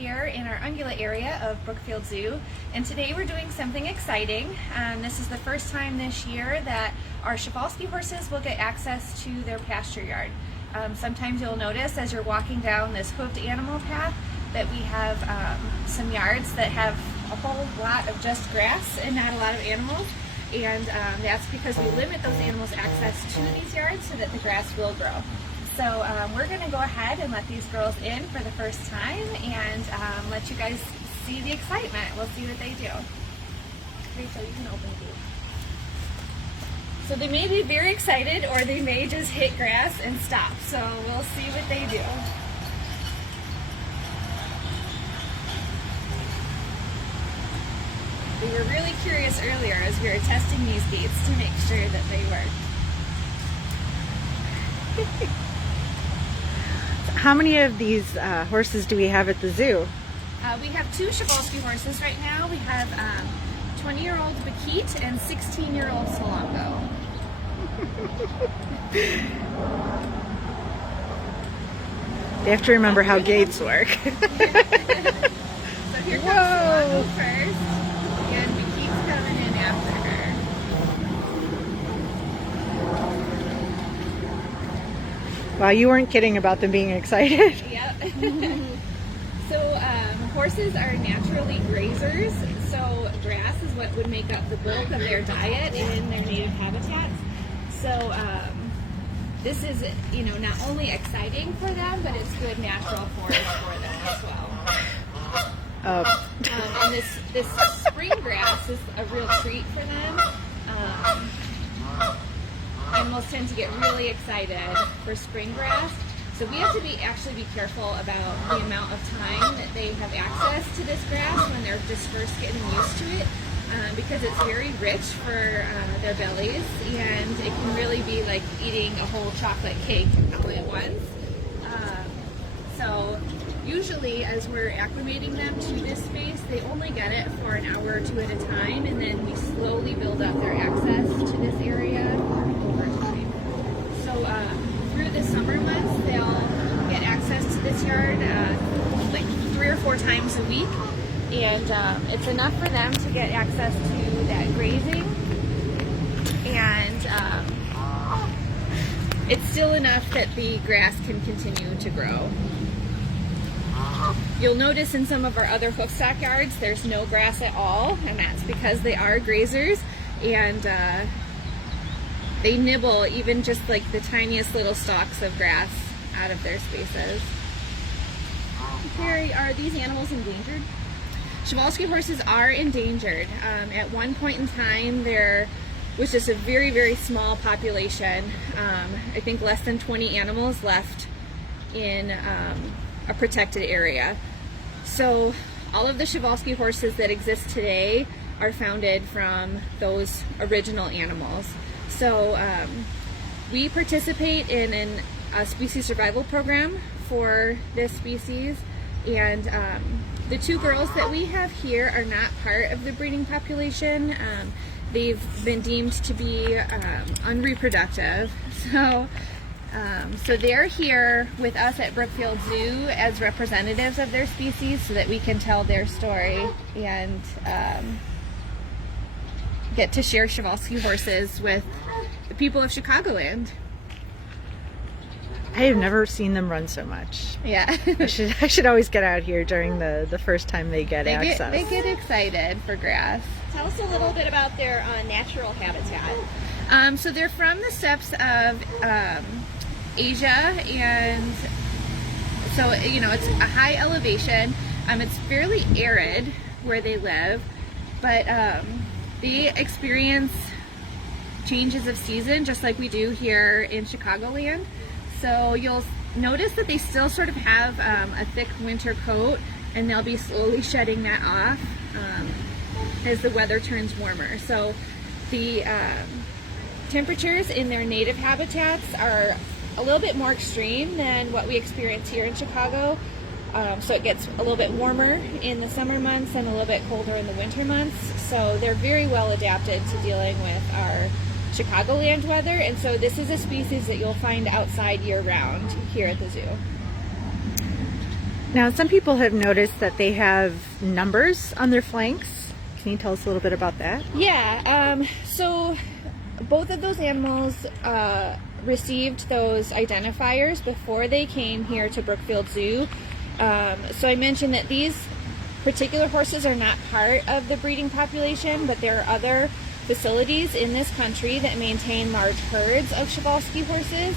here in our ungulate area of Brookfield Zoo, and today we're doing something exciting. This is the first time this year that our Przewalski horses will get access to their pasture yard. Sometimes you'll notice as you're walking down this hoofed animal path that we have some yards that have a whole lot of just grass and not a lot of animals, and that's because we limit those animals' access to these yards so that the grass will grow. So we're going to go ahead and let these girls in for the first time and let you guys see the excitement. We'll see what they do. Rachel, you can open the gate. So they may be very excited or they may just hit grass and stop. So we'll see what they do. We were really curious earlier as we were testing these gates to make sure that they worked. How many of these horses do we have at the zoo? We have two Przewalski horses right now. We have 20-year-old Bakit and 16-year-old Solongo. They have to remember how gates work. So here comes Solongo first, and Bakit's coming in after her. Wow, you weren't kidding about them being excited. Yep. So horses are naturally grazers, so grass is what would make up the bulk of their diet in their native habitats. So this is, not only exciting for them, but it's good natural forage for them as well. And this spring grass is a real treat for them. Animals tend to get really excited for spring grass, so we have to actually be careful about the amount of time that they have access to this grass when they're just first getting used to it, because it's very rich for their bellies, and it can really be like eating a whole chocolate cake all at once. So usually as we're acclimating them to this space, they only get it for an hour or two at a time, and then we slowly build up their access to this area over time. So through the summer months, they'll get access to this yard like 3 or 4 times a week, and it's enough for them to get access to that grazing, and it's still enough that the grass can continue to grow. You'll notice in some of our other hoof stock yards there's no grass at all, and that's because they are grazers, and they nibble even just like the tiniest little stalks of grass out of their spaces. Carrie, are these animals endangered? Przewalski horses are endangered. At one point in time there was just a very, very small population. I think less than 20 animals left in a protected area. So all of the Przewalski horses that exist today are founded from those original animals. So we participate in a species survival program for this species, and the 2 girls that we have here are not part of the breeding population. They've been deemed to be unreproductive. So they're here with us at Brookfield Zoo as representatives of their species so that we can tell their story and get to share Przewalski horses with the people of Chicagoland. I have never seen them run so much. Yeah. I should always get out here during the first time they get access. They get excited for grass. Tell us a little bit about their natural habitat. So they're from the steppes of Asia, and so it's a high elevation. It's fairly arid where they live, but they experience changes of season just like we do here in Chicagoland. So you'll notice that they still sort of have a thick winter coat, and they'll be slowly shedding that off as the weather turns warmer. So the temperatures in their native habitats are a little bit more extreme than what we experience here in Chicago. So it gets a little bit warmer in the summer months and a little bit colder in the winter months. So they're very well adapted to dealing with our Chicagoland weather, and so this is a species that you'll find outside year-round here at the zoo. Now, some people have noticed that they have numbers on their flanks. Can you tell us a little bit about that? Yeah, so both of those animals received those identifiers before they came here to Brookfield Zoo. So I mentioned that these particular horses are not part of the breeding population, but there are other facilities in this country that maintain large herds of Przewalski horses.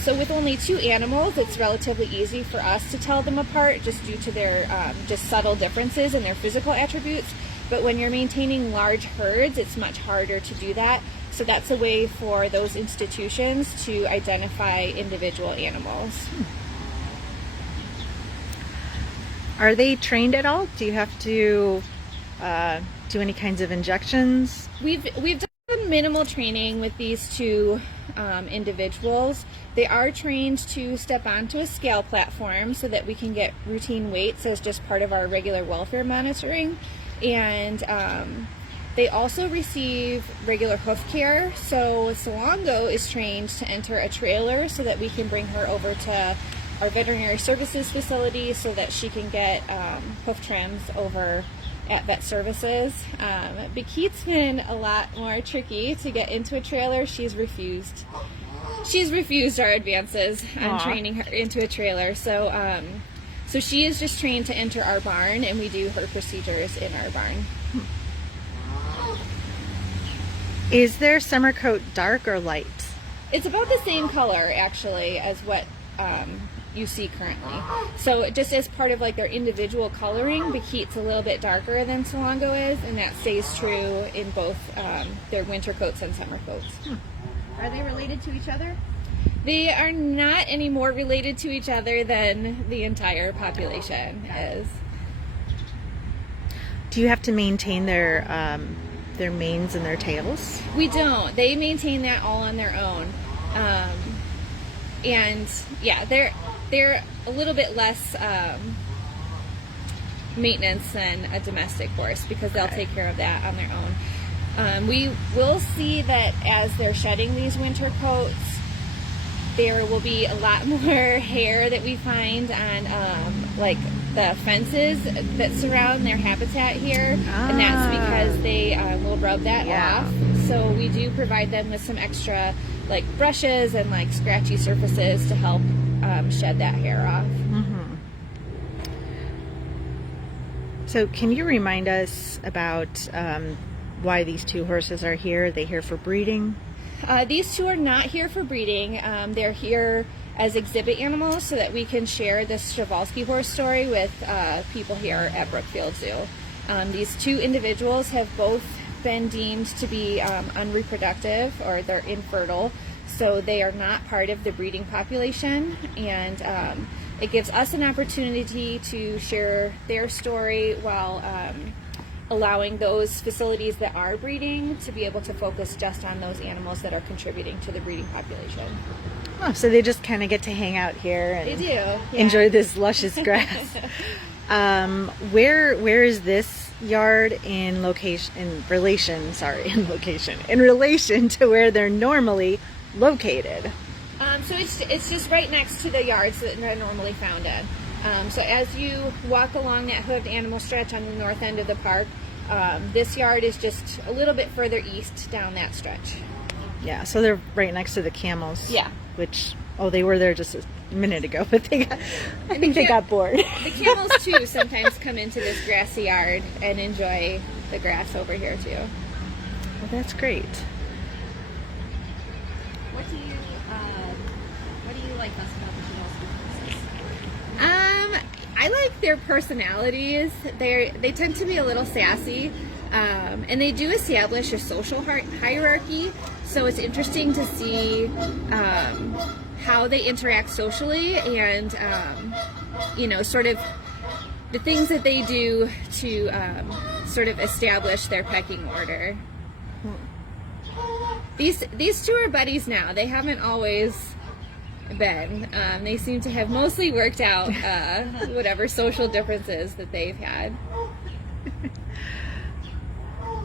So with only 2 animals, it's relatively easy for us to tell them apart just due to their just subtle differences in their physical attributes. But when you're maintaining large herds, it's much harder to do that. So that's a way for those institutions to identify individual animals. Are they trained at all? Do you have to do any kinds of injections? We've done minimal training with these 2 individuals. They are trained to step onto a scale platform so that we can get routine weights as just part of our regular welfare monitoring. And they also receive regular hoof care. So Salongo is trained to enter a trailer so that we can bring her over to our veterinary services facility so that she can get hoof trims over at vet services. Bakit's been a lot more tricky to get into a trailer. She's refused our advances on training her into a trailer. So so she is just trained to enter our barn, and we do her procedures in our barn. Is their summer coat dark or light? It's about the same color actually as what you see currently. So just as part of like their individual coloring, Bakit's a little bit darker than Salongo is, and that stays true in both their winter coats and summer coats. Are they related to each other? They are not any more related to each other than the entire population is. Do you have to maintain their manes and their tails? We don't. They maintain that all on their own. And yeah, they're a little bit less maintenance than a domestic horse because they'll take care of that on their own. We will see that as they're shedding these winter coats, there will be a lot more hair that we find on like the fences that surround their habitat here, and that's because they will rub that off. So we do provide them with some extra like brushes and like scratchy surfaces to help shed that hair off. Mm-hmm. So can you remind us about why these 2 horses are here? Are they here for breeding? These 2 are not here for breeding. They're here as exhibit animals so that we can share this Przewalski horse story with people here at Brookfield Zoo. These 2 individuals have both been deemed to be unreproductive, or they're infertile, so they are not part of the breeding population, and it gives us an opportunity to share their story while allowing those facilities that are breeding to be able to focus just on those animals that are contributing to the breeding population. Oh, so they just kind of get to hang out here and They do, yeah. enjoy this luscious grass. Where is this yard in relation to where they're normally located? So it's just right next to the yards that they're normally found in. So as you walk along that hooved animal stretch on the north end of the park, this yard is just a little bit further east down that stretch. Yeah, so they're right next to the camels. Yeah. Which, they were there just a minute ago, but they got bored. The camels too sometimes come into this grassy yard and enjoy the grass over here too. Well, that's great. What do you like best about the Przewalski horses? I like their personalities. They tend to be a little sassy, and they do establish a social hierarchy. So it's interesting to see how they interact socially, and sort of the things that they do to sort of establish their pecking order. These 2 are buddies now. They haven't always been. They seem to have mostly worked out whatever social differences that they've had.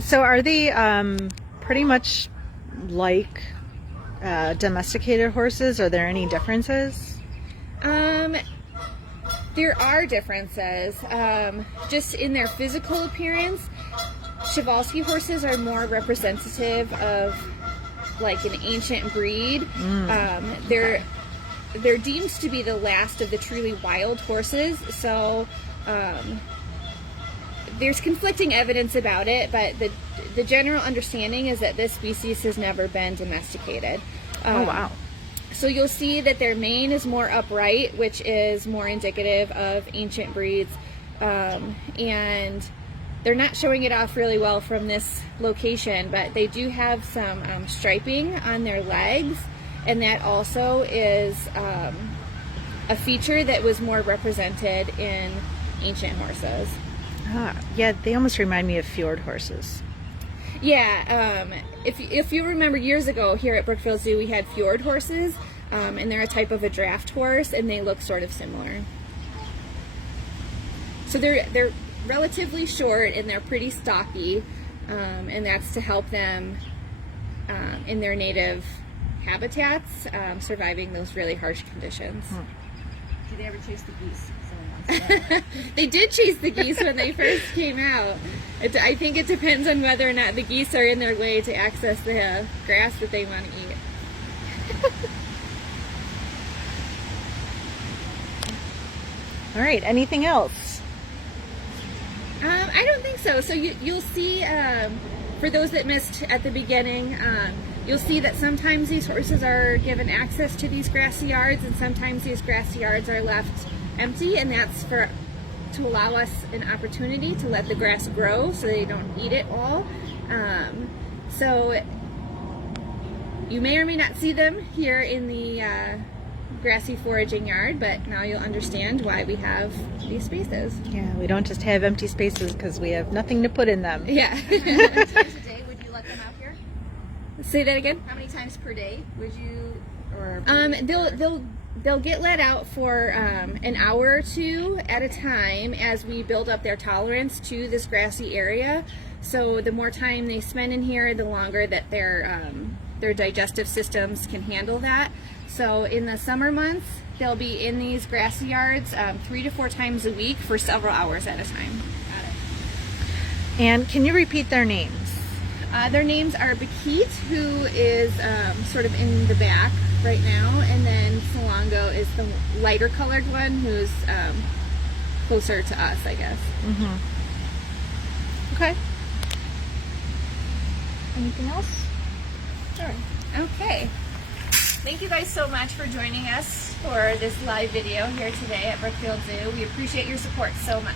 So are they pretty much like domesticated horses? Are there any differences? There are differences, just in their physical appearance. Przewalski horses are more representative of like an ancient breed. They're deemed to be the last of the truly wild horses, so there's conflicting evidence about it, but the general understanding is that this species has never been domesticated. Oh, wow. So you'll see that their mane is more upright, which is more indicative of ancient breeds, and they're not showing it off really well from this location, but they do have some striping on their legs, and that also is a feature that was more represented in ancient horses. Yeah, they almost remind me of fjord horses. Yeah, if you remember years ago here at Brookfield Zoo, we had fjord horses, and they're a type of a draft horse, and they look sort of similar. So they're relatively short and they're pretty stocky, and that's to help them in their native habitats, surviving those really harsh conditions. Do they ever chase the geese? Someone wants to know. They did chase the geese when they first came out. I think it depends on whether or not the geese are in their way to access the grass that they want to eat. All right, anything else? I don't think so. So you'll see, for those that missed at the beginning, you'll see that sometimes these horses are given access to these grassy yards, and sometimes these grassy yards are left empty, and that's to allow us an opportunity to let the grass grow so they don't eat it all. So you may or may not see them here in the grassy foraging yard, but now you'll understand why we have these spaces. Yeah, we don't just have empty spaces because we have nothing to put in them. Yeah. How many times a day would you let them out here? Say that again. How many times per day would you, or They'll get let out for an hour or two at a time as we build up their tolerance to this grassy area. So the more time they spend in here, the longer that their digestive systems can handle that. So in the summer months, they'll be in these grassy yards 3 to 4 times a week for several hours at a time. got it. And can you repeat their names? Their names are Bakit, who is sort of in the back right now, and then Salongo is the lighter colored one who's closer to us, I guess. Okay. Anything else? Sure. Okay. Thank you guys so much for joining us for this live video here today at Brookfield Zoo. We appreciate your support so much.